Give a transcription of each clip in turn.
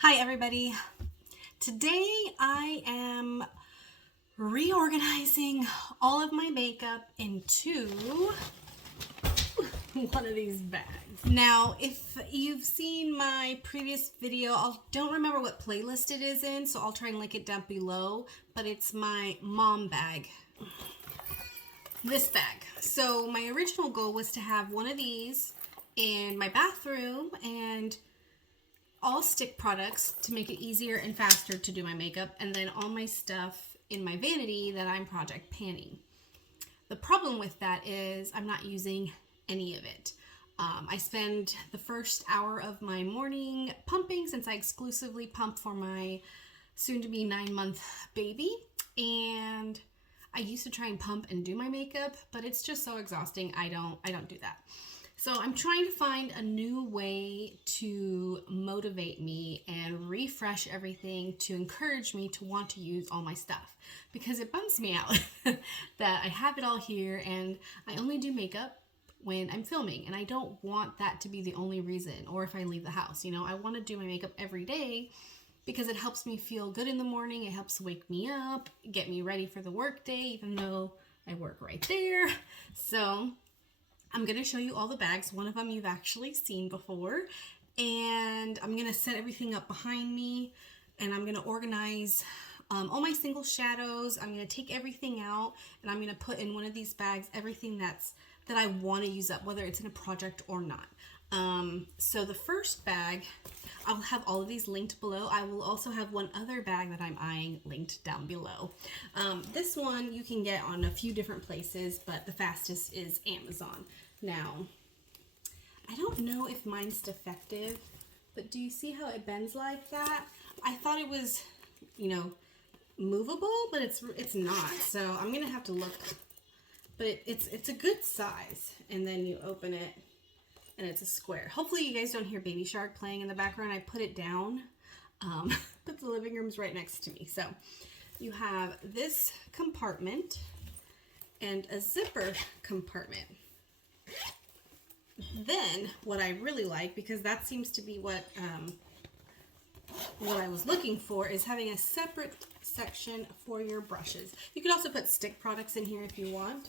Hi everybody. Today I am reorganizing all of my makeup into one of these bags. Now, if you've seen my previous video, I don't remember what playlist it is in, so I'll try and link it down below, but it's my mom bag. This bag. So my original goal was to have one of these in my bathroom and all stick products to make it easier and faster to do my makeup, and then all my stuff in my vanity that I'm project panning. The problem with that is I'm not using any of it. I spend the first hour of my morning pumping, since I exclusively pump for my soon-to-be 9-month baby, and I used to try and pump and do my makeup, but it's just so exhausting. I don't do that. So I'm trying to find a new way to motivate me and refresh everything to encourage me to want to use all my stuff, because it bums me out that I have it all here and I only do makeup when I'm filming, and I don't want that to be the only reason, or if I leave the house. You know, I want to do my makeup every day because it helps me feel good in the morning. It helps wake me up, get me ready for the work day, even though I work right there. So I'm going to show you all the bags. One of them you've actually seen before, and I'm going to set everything up behind me, and I'm going to organize all my single shadows. I'm going to take everything out, and I'm going to put in one of these bags everything that I want to use up, whether it's in a project or not. So the first bag, I'll have all of these linked below. I will also have one other bag that I'm eyeing linked down below. This one you can get on a few different places, but the fastest is Amazon. Now, I don't know if mine's defective, but do you see how it bends like that? I thought it was, you know, movable, but it's not. So I'm gonna have to look. But it's a good size, and then you open it, and it's a square. Hopefully you guys don't hear Baby Shark playing in the background. I put it down, but the living room's right next to me. So you have this compartment and a zipper compartment. Then what I really like, because that seems to be what I was looking for, is having a separate section for your brushes. You could also put stick products in here if you want.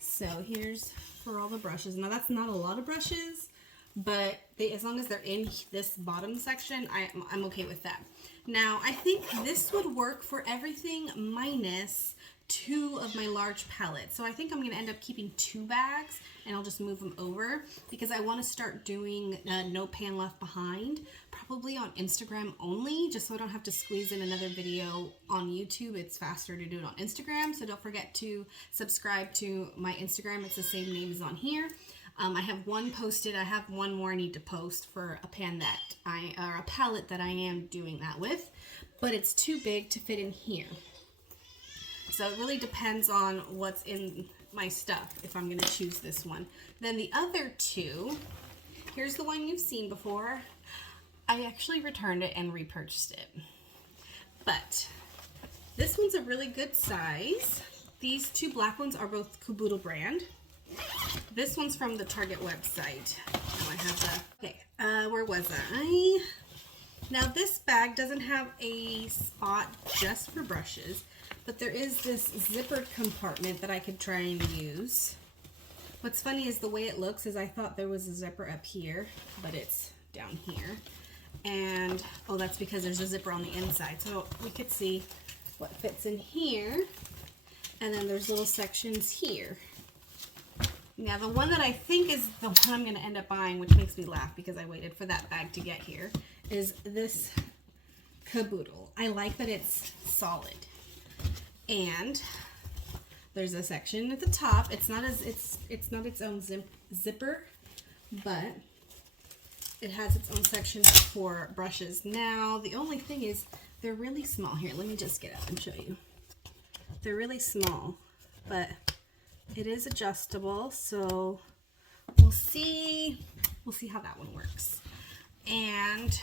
So here's for all the brushes. Now that's not a lot of brushes, but as long as they're in this bottom section, I'm okay with that. Now I think this would work for everything minus 2 of my large palettes. So I think I'm going to end up keeping 2 bags, and I'll just move them over because I want to start doing no pan left behind, probably on Instagram only, just so I don't have to squeeze in another video on YouTube. It's faster to do it on Instagram. So don't forget to subscribe to my Instagram. It's the same name as on here. I have one posted. I have one more I need to post for a pan that or a palette that I am doing that with, but it's too big to fit in here. So it really depends on what's in my stuff if I'm going to choose this one. Then the other 2, here's the one you've seen before. I actually returned it and repurchased it. But this one's a really good size. These 2 black ones are both Caboodle brand. This one's from the Target website. Now I have the, okay, where was I? Now this bag doesn't have a spot just for brushes, but there is this zippered compartment that I could try and use. What's funny is the way it looks is I thought there was a zipper up here, but it's down here. And, oh, that's because there's a zipper on the inside. So we could see what fits in here. And then there's little sections here. Now the one that I think is the one I'm going to end up buying, which makes me laugh because I waited for that bag to get here, is this Caboodle. I like that it's solid. And there's a section at the top. It's not its own zipper, but it has its own section for brushes. Now the only thing is they're really small. Here, let me just get up and show you. They're really small, but it is adjustable, so we'll see how that one works. And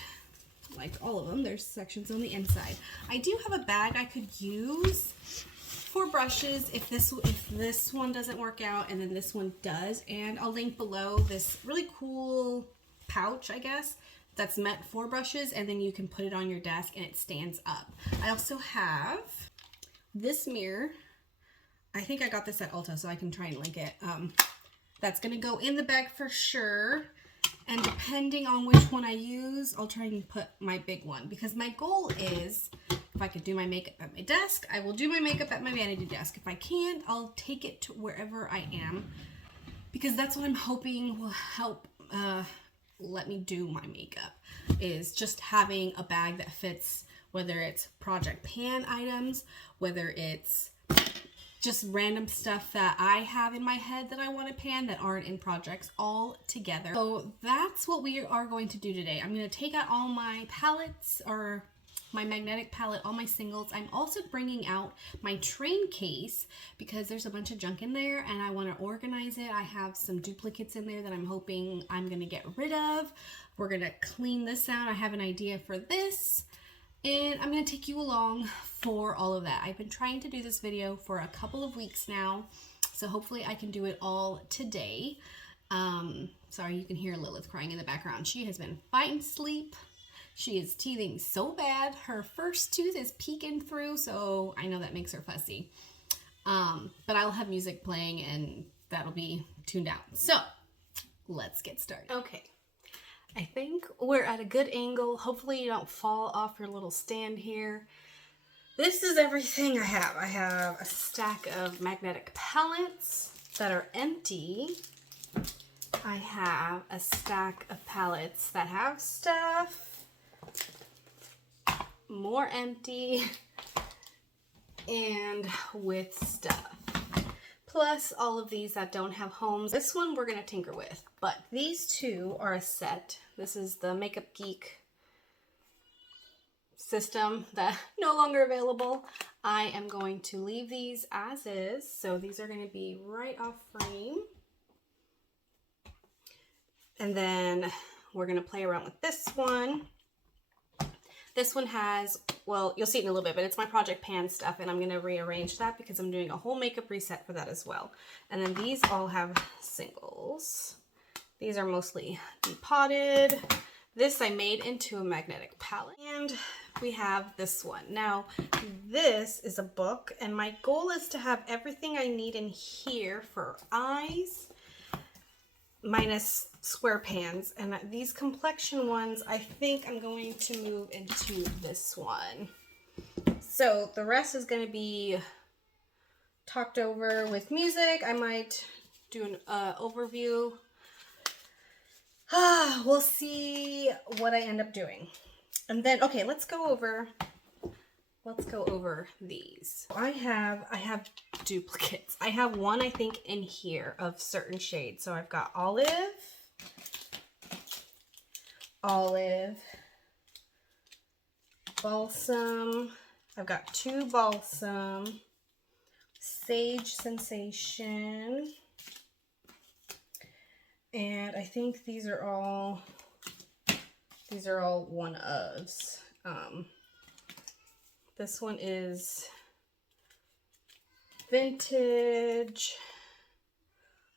like all of them, there's sections on the inside. I do have a bag I could use for brushes if this one doesn't work out, and then this one does. And I'll link below this really cool pouch, I guess, that's meant for brushes, and then you can put it on your desk and it stands up. I also have this mirror. I think I got this at Ulta, so I can try and link it. That's gonna go in the bag for sure. And depending on which one I use, I'll try and put my big one, because my goal is, if I could do my makeup at my desk, I will do my makeup at my vanity desk. If I can't, I'll take it to wherever I am, because that's what I'm hoping will help let me do my makeup, is just having a bag that fits, whether it's project pan items, whether it's just random stuff that I have in my head that I want to pan that aren't in projects, all together. So that's what we are going to do today. I'm going to take out all my palettes, or my magnetic palette, all my singles. I'm also bringing out my train case because there's a bunch of junk in there and I want to organize it. I have some duplicates in there that I'm hoping I'm going to get rid of. We're going to clean this out. I have an idea for this. And I'm going to take you along for all of that. I've been trying to do this video for a couple of weeks now, so hopefully I can do it all today. Sorry, you can hear Lilith crying in the background. She has been fighting sleep. She is teething so bad. Her first tooth is peeking through, so I know that makes her fussy. But I'll have music playing and that'll be tuned out. So let's get started. Okay. I think we're at a good angle. Hopefully you don't fall off your little stand here. This is everything I have. I have a stack of magnetic palettes that are empty. I have a stack of palettes that have stuff. More empty. And with stuff. Plus all of these that don't have homes. This one we're going to tinker with, but these two are a set. This is the Makeup Geek system that no longer available. I am going to leave these as is. So these are going to be right off frame. And then we're going to play around with this one. This one has, well, you'll see it in a little bit, but it's my Project Pan stuff, and I'm going to rearrange that because I'm doing a whole makeup reset for that as well. And then these all have singles. These are mostly depotted. This I made into a magnetic palette. And we have this one. Now, this is a book, and my goal is to have everything I need in here for eyes, minus square pans. And these complexion ones, I think I'm going to move into this one. So the rest is going to be talked over with music. I might do an overview. We'll see what I end up doing. And then, okay, let's go over these. I have duplicates. I have one, I think, in here of certain shades. So I've got olive, balsam. I've got two balsam, sage sensation, and I think these are all one ofs. This one is vintage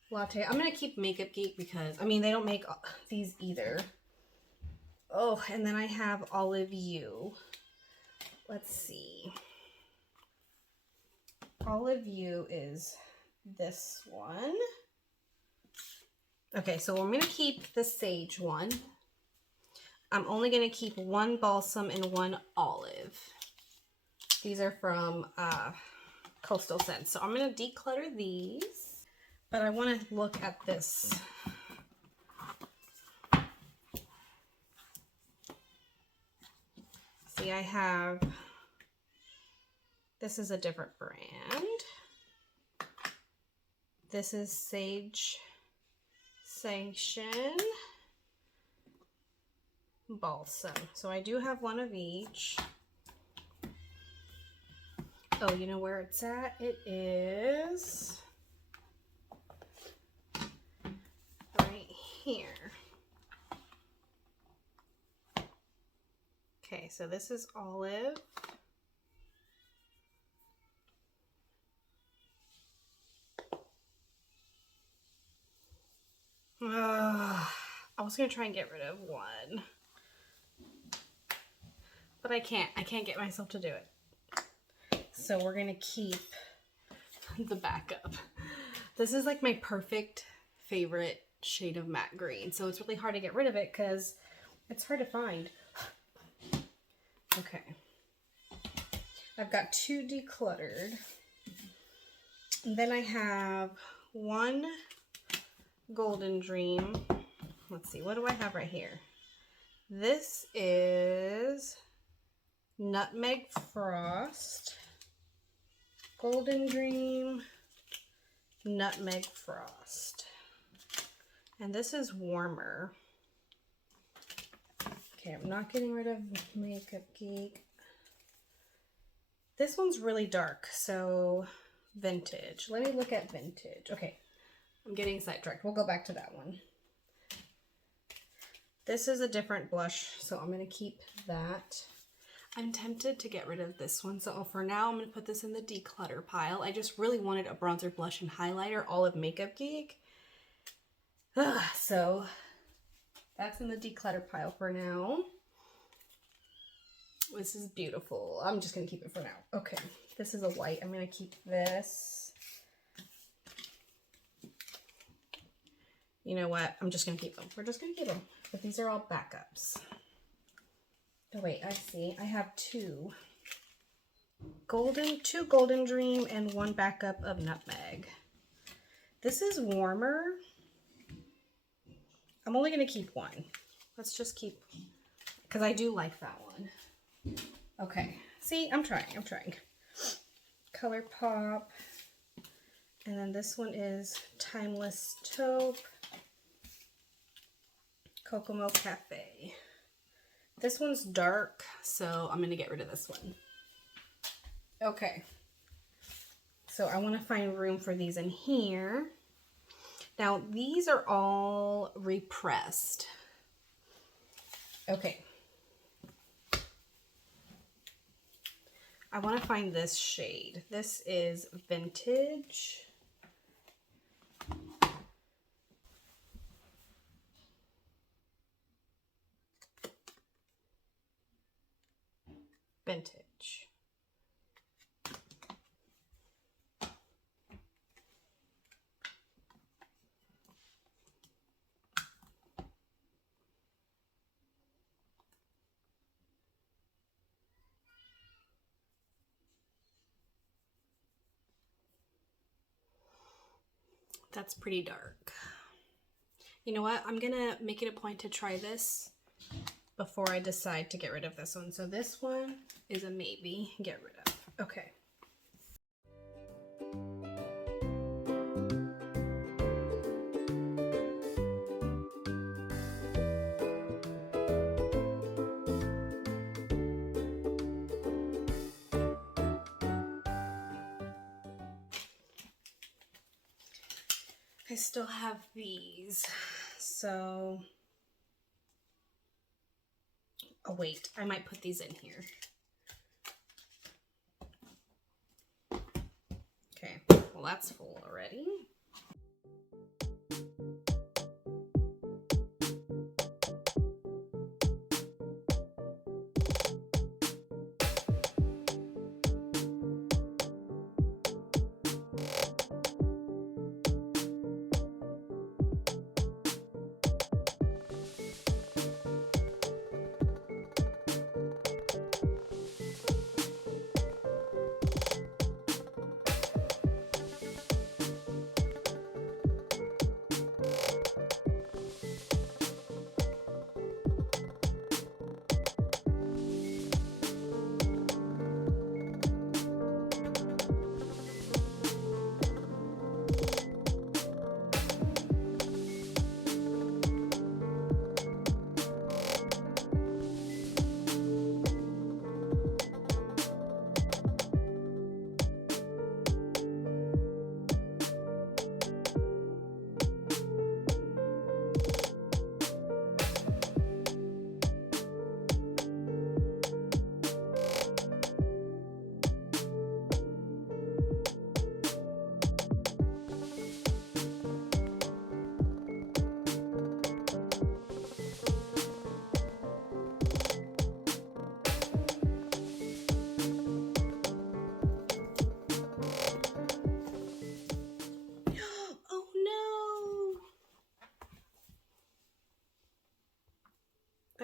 latte. I'm gonna keep Makeup Geek because, I mean, they don't make these either. Oh, and then I have Olive U. Let's see. Olive U is this one. Okay, so I'm gonna keep the sage one. I'm only gonna keep one balsam and one olive. These are from Coastal Scents. So I'm gonna declutter these, but I wanna look at this. See, I have, this is a different brand. This is Sage Sanction Balsam. So I do have one of each. Oh, you know where it's at? It is right here. Okay, so this is olive. I was gonna try and get rid of one. but I can't get myself to do it. So we're gonna keep the backup. This is like my perfect favorite shade of matte green. So it's really hard to get rid of it because it's hard to find. Okay. I've got 2 decluttered. And then I have 1 Golden Dream. Let's see, what do I have right here? This is Nutmeg Frost, Golden Dream, Nutmeg Frost. And this is Warmer. Okay, I'm not getting rid of Makeup Geek. This one's really dark, so Vintage. Let me look at Vintage. Okay, I'm getting sidetracked. We'll go back to that one. This is a different blush, so I'm going to keep that. I'm tempted to get rid of this one, so for now I'm going to put this in the declutter pile. I just really wanted a bronzer, blush, and highlighter, all of Makeup Geek. So that's in the declutter pile for now. This is beautiful. I'm just going to keep it for now. Okay, this is a white. I'm going to keep this. You know what? I'm just going to keep them. We're just going to keep them. But these are all backups. Oh, wait, I see. I have 2 Golden Dream and 1 backup of Nutmeg. This is Warmer. I'm only going to keep 1. Let's just keep, because I do like that one. Okay. See, I'm trying. Color Pop. And then this one is Timeless Taupe. Kokomo Cafe. This one's dark, so I'm going to get rid of this one. Okay. So I want to find room for these in here. Now, these are all repressed. Okay. I want to find this shade. This is Vintage. Vintage. That's pretty dark. You know what? I'm gonna make it a point to try this before I decide to get rid of this one. So this one is a maybe. Get rid of. Okay. I still have these, so, oh wait, I might put these in here. Okay, well that's full already.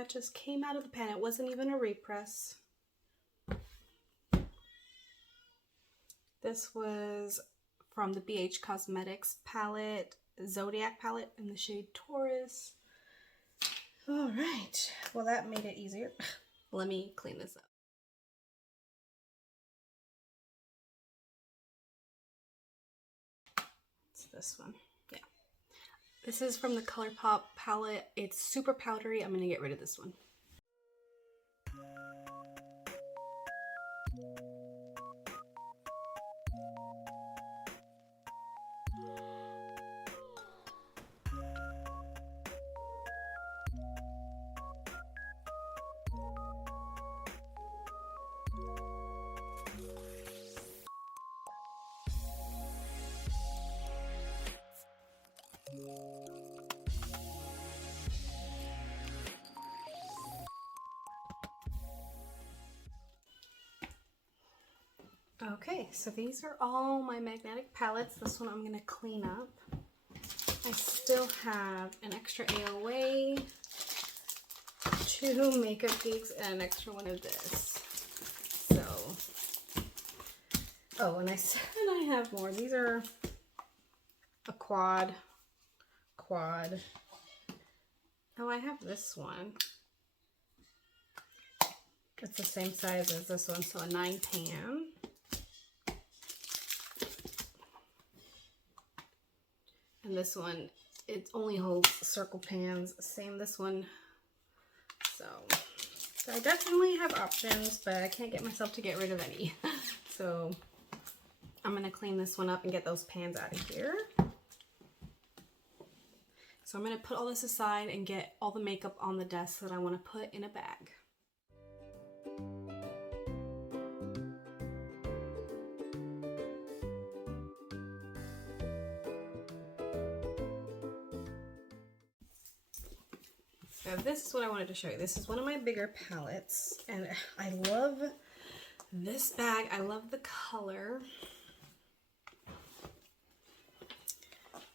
that just came out of the pan. It wasn't even a repress. This was from the BH Cosmetics palette, Zodiac palette in the shade Taurus. All right, well that made it easier. Let me clean this up. It's this one, yeah. This is from the ColourPop palette. It's super powdery. I'm gonna get rid of this one. Okay, so these are all my magnetic palettes. This one I'm going to clean up. I still have an extra AOA, 2 Makeup Geeks, and an extra one of this. So, oh, and I said I have more. These are a quad. Oh, I have this one. It's the same size as this one, so a 9 pan. And this one, it only holds circle pans. Same this one. So I definitely have options, but I can't get myself to get rid of any. So I'm gonna clean this one up and get those pans out of here. So I'm gonna put all this aside and get all the makeup on the desk that I wanna put in a bag. So this is what I wanted to show you. This is one of my bigger palettes, and I love this bag. I love the color,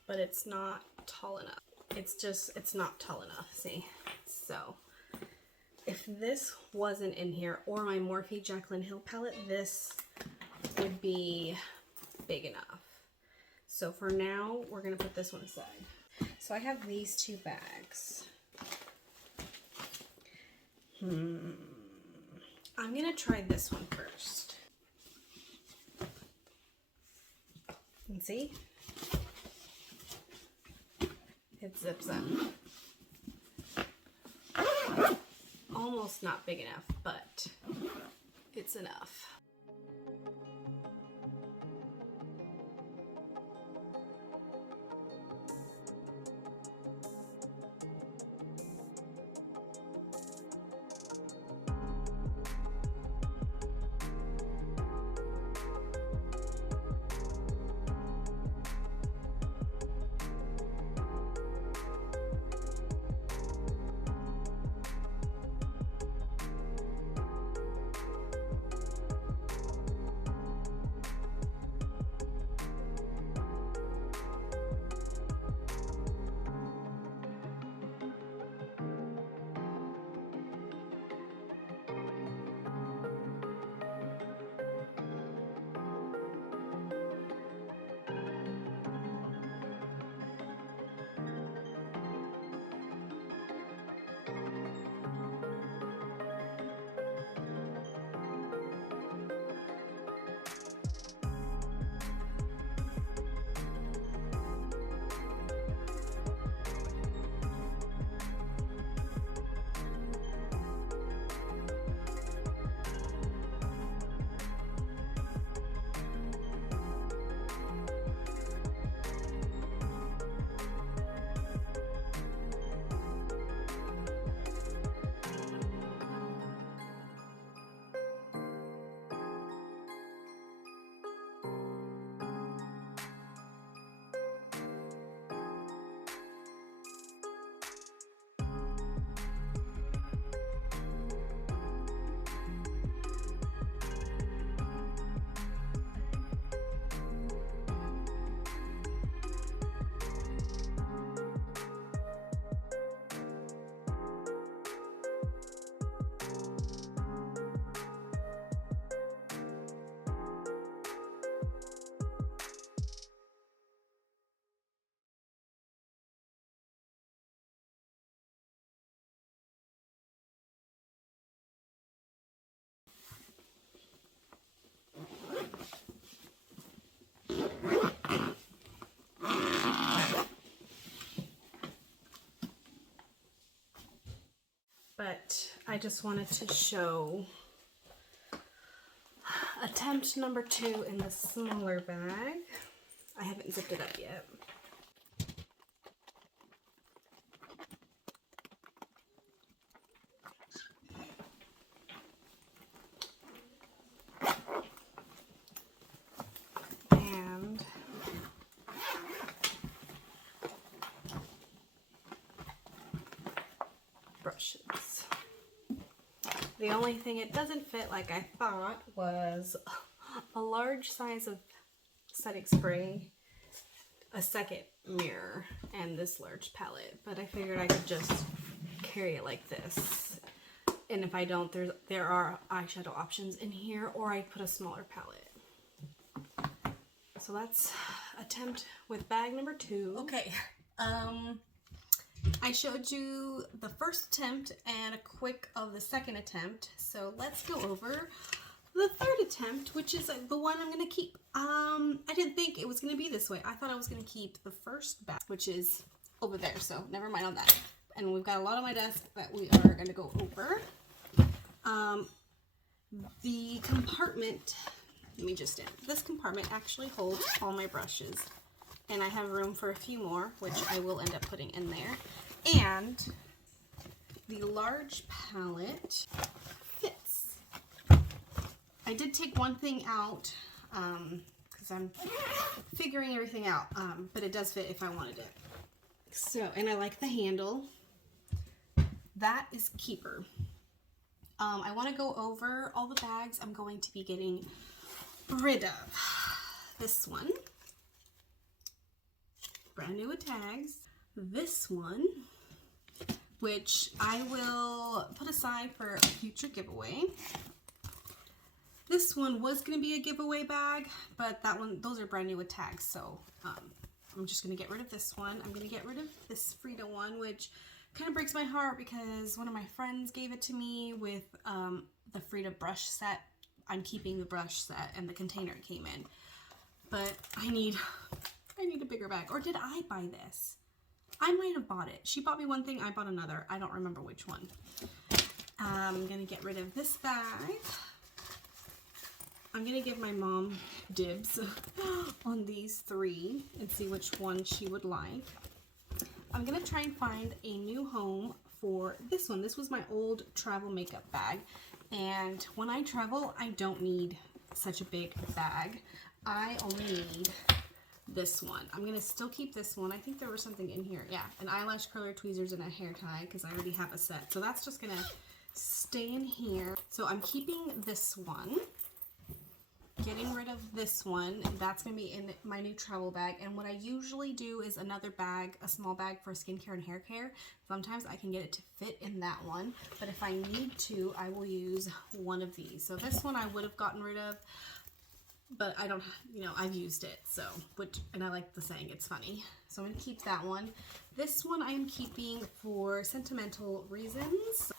but it's not tall enough. It's not tall enough, see? So if this wasn't in here, or my Morphe Jaclyn Hill palette, this would be big enough. So for now, we're gonna put this one aside. So I have these 2 bags. I'm gonna try this one first. And see? It zips up. Almost not big enough, but it's enough. I just wanted to show attempt number 2 in the smaller bag. I haven't zipped it up yet. And brushes. The only thing it doesn't fit like I thought was a large size of setting spray, a second mirror, and this large palette. But I figured I could just carry it like this. And if I don't, there are eyeshadow options in here, or I put a smaller palette. So that's attempt with bag number 2. Okay. I showed you the first attempt and a quick of the second attempt. So let's go over the third attempt, which is the one I'm going to keep. I didn't think it was going to be this way. I thought I was going to keep the first bag, which is over there. So never mind on that. And we've got a lot on my desk that we are going to go over. The compartment, let me just this compartment actually holds all my brushes. And I have room for a few more, which I will end up putting in there. And the large palette fits. I did take one thing out because I'm figuring everything out, but it does fit if I wanted it. So, and I like the handle. That is keeper. I want to go over all the bags I'm going to be getting rid of. This one. Brand new with tags. This one, which I will put aside for a future giveaway. This one was going to be a giveaway bag, but that one, those are brand new with tags, so I'm just going to get rid of this one. I'm going to get rid of this Frida one, which kind of breaks my heart because one of my friends gave it to me with the Frida brush set. I'm keeping the brush set and the container it came in, but I need a bigger bag. Or did I buy this? I might have bought it. She bought me one thing, I bought another. I don't remember which one. I'm gonna get rid of this bag. I'm gonna give my mom dibs on these 3 and see which one she would like. I'm gonna try and find a new home for this one. This was my old travel makeup bag, and when I travel, I don't need such a big bag. I only need this one. I'm going to still keep this one. I think there was something in here. Yeah, an eyelash curler, tweezers, and a hair tie because I already have a set. So that's just going to stay in here. So I'm keeping this one. Getting rid of this one. That's going to be in my new travel bag. And what I usually do is another bag, a small bag for skincare and hair care. Sometimes I can get it to fit in that one. But if I need to, I will use one of these. So this one I would have gotten rid of, but I don't, I've used it, so, and I like the saying, it's funny. So I'm going to keep that one. This one I am keeping for sentimental reasons.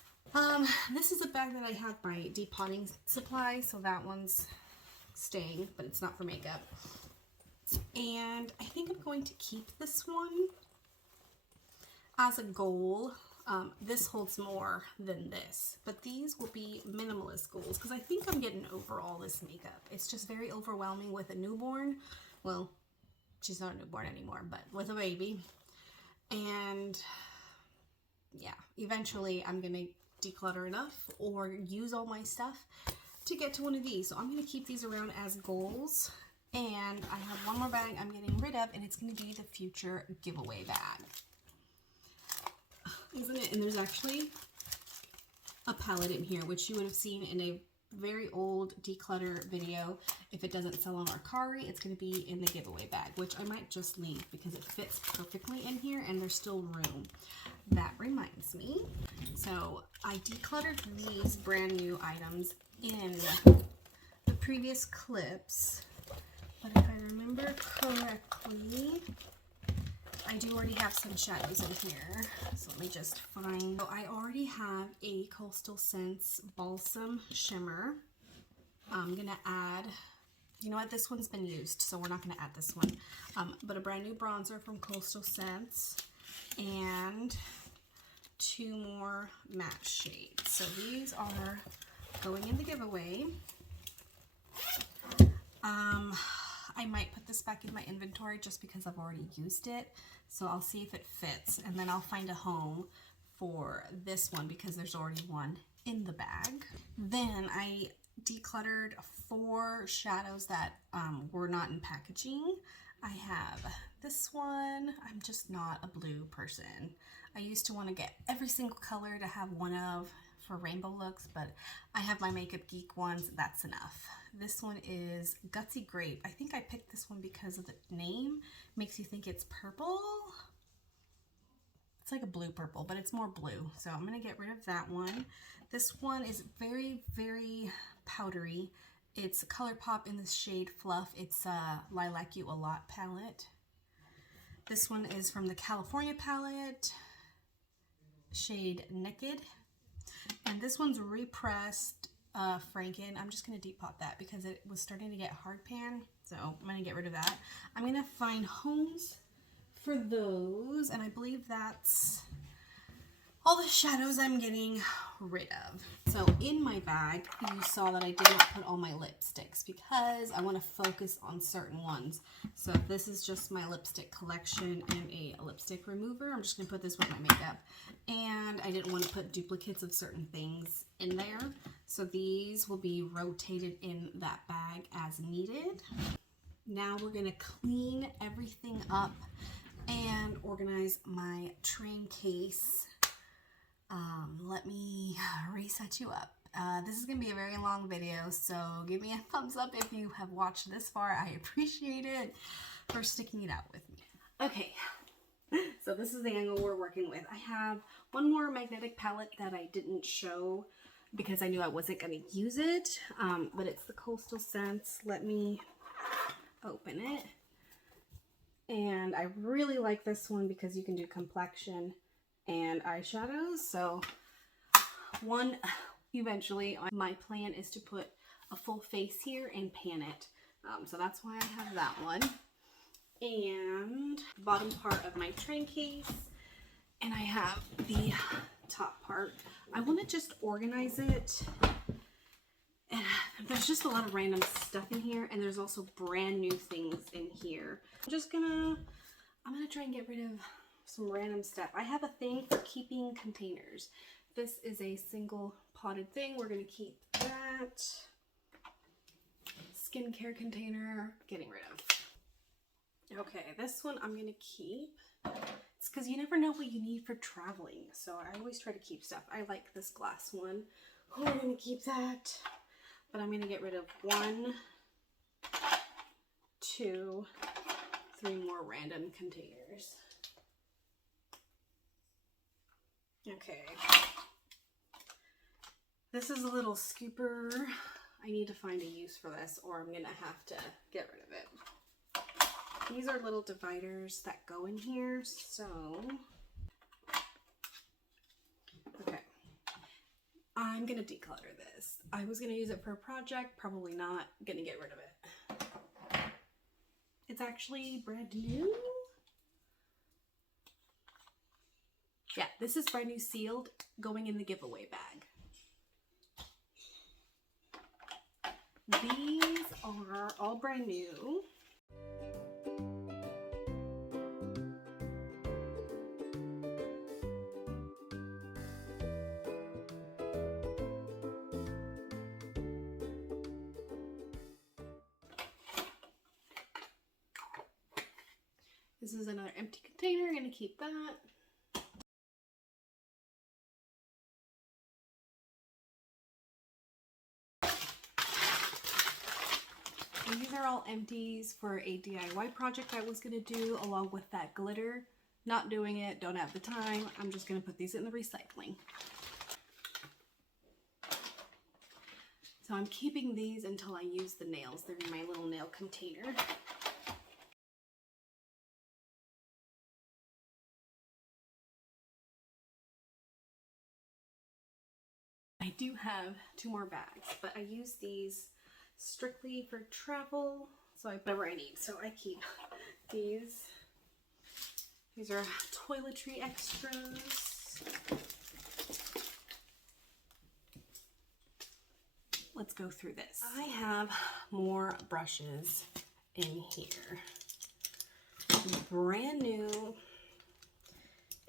This is a bag that I have my depotting supply, so that one's staying, but it's not for makeup. And I think I'm going to keep this one as a goal. This holds more than this, but these will be minimalist goals because I think I'm getting over all this makeup. It's just very overwhelming with a newborn. Well, she's not a newborn anymore, but with a baby. And yeah, eventually I'm going to declutter enough or use all my stuff to get to one of these. So I'm going to keep these around as goals. And I have one more bag I'm getting rid of, and it's going to be the future giveaway bag. Isn't it? And there's actually a palette in here, which you would have seen in a very old declutter video. If it doesn't sell on Mercari, it's going to be in the giveaway bag, which I might just leave because it fits perfectly in here and there's still room. That reminds me. So I decluttered these brand new items in the previous clips, but if I remember correctly, I do already have some shadows in here, so let me just find. So I already have a Coastal Scents Balsam Shimmer. I'm gonna add, you know what, this one's been used, so we're not gonna add this one. But a brand new bronzer from Coastal Scents and 2 more matte shades. So these are going in the giveaway. I might put this back in my inventory just because I've already used it. So I'll see if it fits, and then I'll find a home for this one because there's already one in the bag. Then I decluttered 4 shadows that were not in packaging. I have this one. I'm just not a blue person. I used to want to get every single color to have one of for rainbow looks, but I have my Makeup Geek ones. That's enough. This one is Gutsy Grape. I think I picked this one because of the name. Makes you think it's purple. It's like a blue purple, but it's more blue. So I'm going to get rid of that one. This one is very, very powdery. It's ColourPop in the shade Fluff. It's a Lilac You A Lot palette. This one is from the California palette, shade Naked. And this one's repressed Franken. I'm just going to depot that because it was starting to get hard pan. So I'm going to get rid of that. I'm going to find homes for those. And I believe that's all the shadows I'm getting rid of. So in my bag, you saw that I did not put all my lipsticks because I want to focus on certain ones. So this is just my lipstick collection and a lipstick remover. I'm just going to put this with my makeup. And I didn't want to put duplicates of certain things in there. So these will be rotated in that bag as needed. Now we're going to clean everything up and organize my train case. Let me reset you up. This is going to be a very long video, so give me a thumbs up if you have watched this far. I appreciate it for sticking it out with me. Okay, so this is the angle we're working with. I have one more magnetic palette that I didn't show because I knew I wasn't going to use it, but it's the Coastal Scents. Let me open it. And I really like this one because you can do complexion and eyeshadows. So one, eventually, my plan is to put a full face here and pan it. So that's why I have that one. And bottom part of my train case. And I have the top part. I want to just organize it. And there's just a lot of random stuff in here. And there's also brand new things in here. I'm gonna try and get rid of some random stuff. I have a thing for keeping containers. This is a single potted thing. We're gonna keep that. Skincare container, getting rid of. Okay, this one I'm gonna keep. It's because you never know what you need for traveling. So I always try to keep stuff. I like this glass one. Oh, I'm gonna keep that. But I'm gonna get rid of 1, 2, 3 more random containers. Okay. This is a little scooper. I need to find a use for this or I'm gonna have to get rid of it. These are little dividers that go in here, so. Okay. I'm gonna declutter this. I was gonna use it for a project, probably not. Gonna get rid of it. It's actually brand new. Yeah, this is brand new sealed, going in the giveaway bag. These are all brand new. This is another empty container. I'm gonna keep that. These are all empties for a DIY project I was gonna do along with that glitter. Not doing it, don't have the time. I'm just gonna put these in the recycling. So I'm keeping these until I use the nails. They're in my little nail container. I do have 2 more bags, but I use these strictly for travel, so whatever I need. So I keep these. These are Toiletry extras. Let's go through this. I have more brushes in here. Brand new.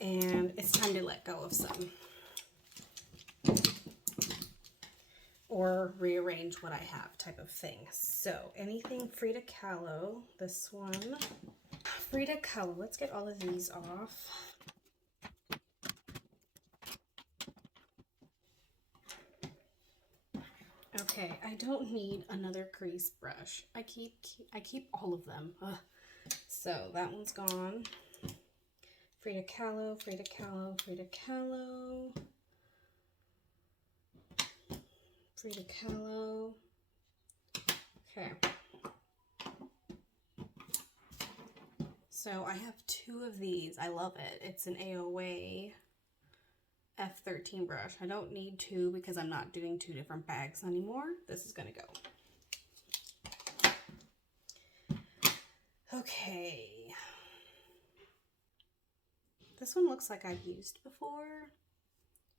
And it's time to let go of some. Or rearrange what I have type of thing. So anything Frida Kahlo, this one. Frida Kahlo, let's get all of these off. Okay, I don't need another crease brush. I keep all of them. Ugh. So that one's gone. Frida Kahlo, Frida Kahlo, Frida Kahlo. Frida Kahlo. Okay. So I have two of these. I love it. It's an AOA F13 brush. I don't need two because I'm not doing two different bags anymore. This is gonna go. Okay. This one looks like I've used before.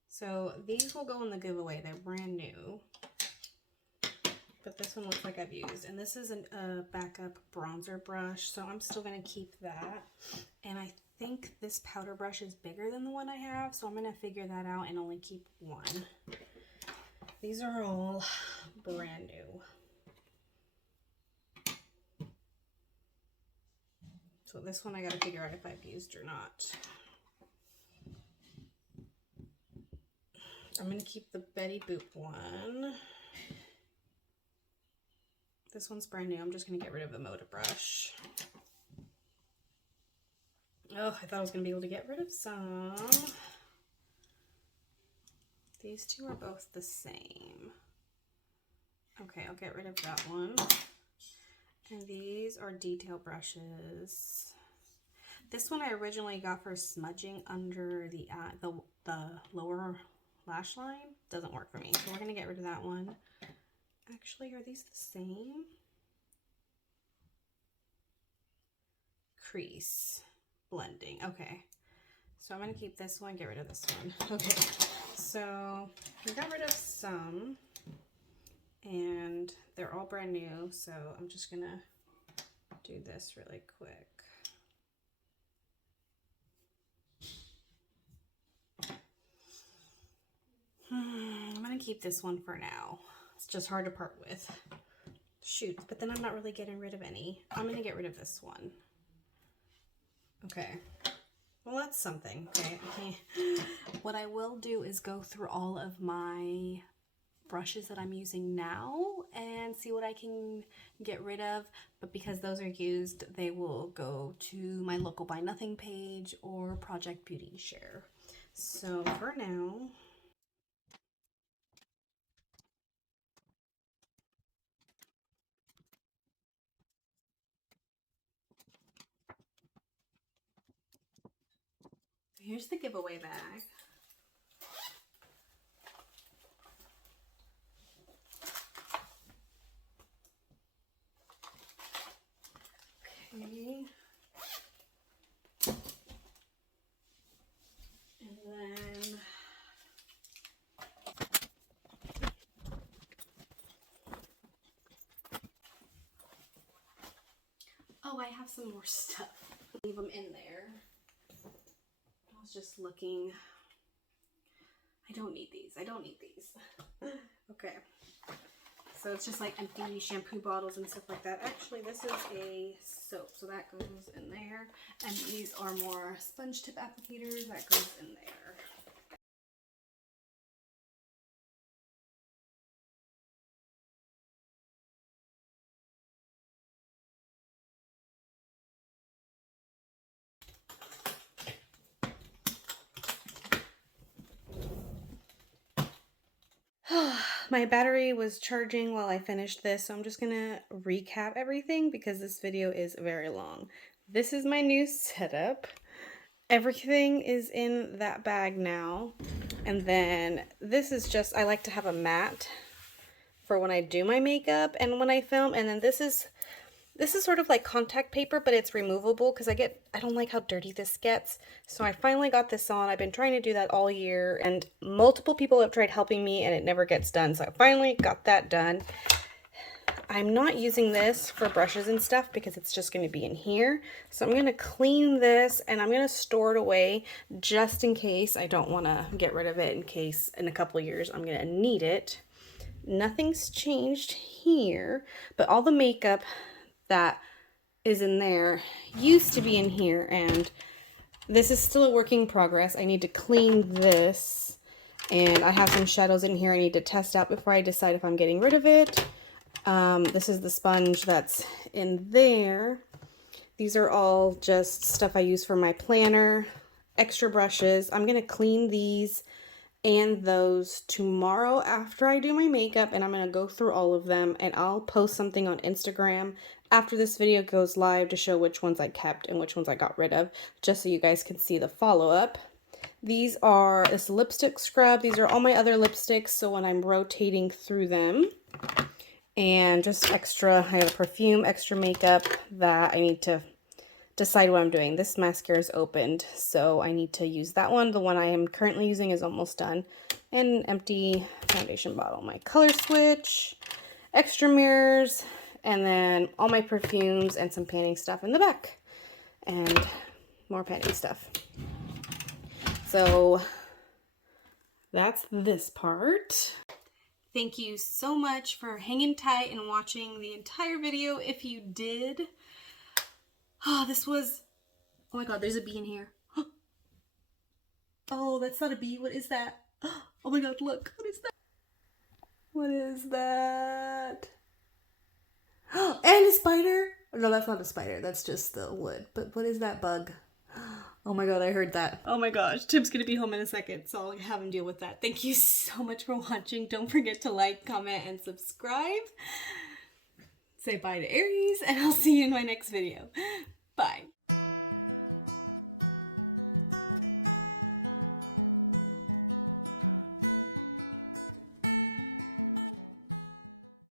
So these will go in the giveaway. They're brand new. But this one looks like I've used. And this is a backup bronzer brush. So I'm still gonna keep that. And I think this powder brush is bigger than the one I have, so I'm going to figure that out and only keep one. These are all brand new. So this one I got to figure out if I've used or not. I'm going to keep the Betty Boop one. This one's brand new. I'm just going to get rid of the Moda brush. Oh, I thought I was going to be able to get rid of some. These two are both the same. Okay, I'll get rid of that one. And these are detail brushes. This one I originally got for smudging under the lower lash line. Doesn't work for me, so we're going to get rid of that one. Actually, are these the same? Crease. Blending. Okay, so I'm going to keep this one, get rid of this one. Okay, so we got rid of some, and they're all brand new, so I'm just going to do this really quick. I'm going to keep this one for now. It's just hard to part with. Shoot, but then I'm not really getting rid of any. I'm going to get rid of this one. Okay, well that's something. Okay, what I will do is go through all of my brushes that I'm using now and see what I can get rid of, but because those are used, they will go to my local Buy Nothing page or Project Beauty Share. So for now, here's the giveaway bag. Okay. And then oh, I have some more stuff. Leave them in there. I was just looking. I don't need these. I don't need these. Okay. So it's just like empty shampoo bottles and stuff like that. Actually, this is a soap, so that goes in there. And these are more sponge tip applicators. That goes in there. My battery was charging while I finished this, so I'm just gonna recap everything because this video is very long. This is my new setup. Everything is in that bag now. And then this is just, I like to have a mat for when I do my makeup and when I film. And then this is This is sort of like contact paper, but it's removable because I don't like how dirty this gets. So I finally got this on. I've been trying to do that all year, and multiple people have tried helping me and it never gets done. So I finally got that done. I'm not using this for brushes and stuff because it's just going to be in here. So I'm going to clean this and I'm going to store it away just in case. I don't want to get rid of it in case in a couple of years I'm going to need it. Nothing's changed here, but all the makeup that is in there used to be in here, and this is still a work in progress. I need to clean this, and I have some shadows in here I need to test out before I decide if I'm getting rid of it. This is the sponge that's in there. These are all just stuff I use for my planner. Extra brushes. I'm going to clean these and those tomorrow after I do my makeup, and I'm going to go through all of them, and I'll post something on Instagram after this video goes live to show which ones I kept and which ones I got rid of, just so you guys can see the follow-up. These are this lipstick scrub. These are all my other lipsticks, so when I'm rotating through them, and just extra, I have a perfume, extra makeup that I need to decide what I'm doing. This mascara is opened, so I need to use that one. The one I am currently using is almost done. And an empty foundation bottle. My color switch, extra mirrors, and then all my perfumes and some panning stuff in the back. And more panning stuff. So that's this part. Thank you so much for hanging tight and watching the entire video if you did. Oh, this was, oh my god, there's a bee in here. Oh, that's not a bee. What is that? Oh my god, look. What is that? What is that? And a spider? No, that's not a spider. That's just the wood. But what is that bug? Oh my god, I heard that. Oh my gosh, Tim's gonna be home in a second, so I'll have him deal with that. Thank you so much for watching. Don't forget to like, comment, and subscribe. Say bye to Aries, and I'll see you in my next video. Bye.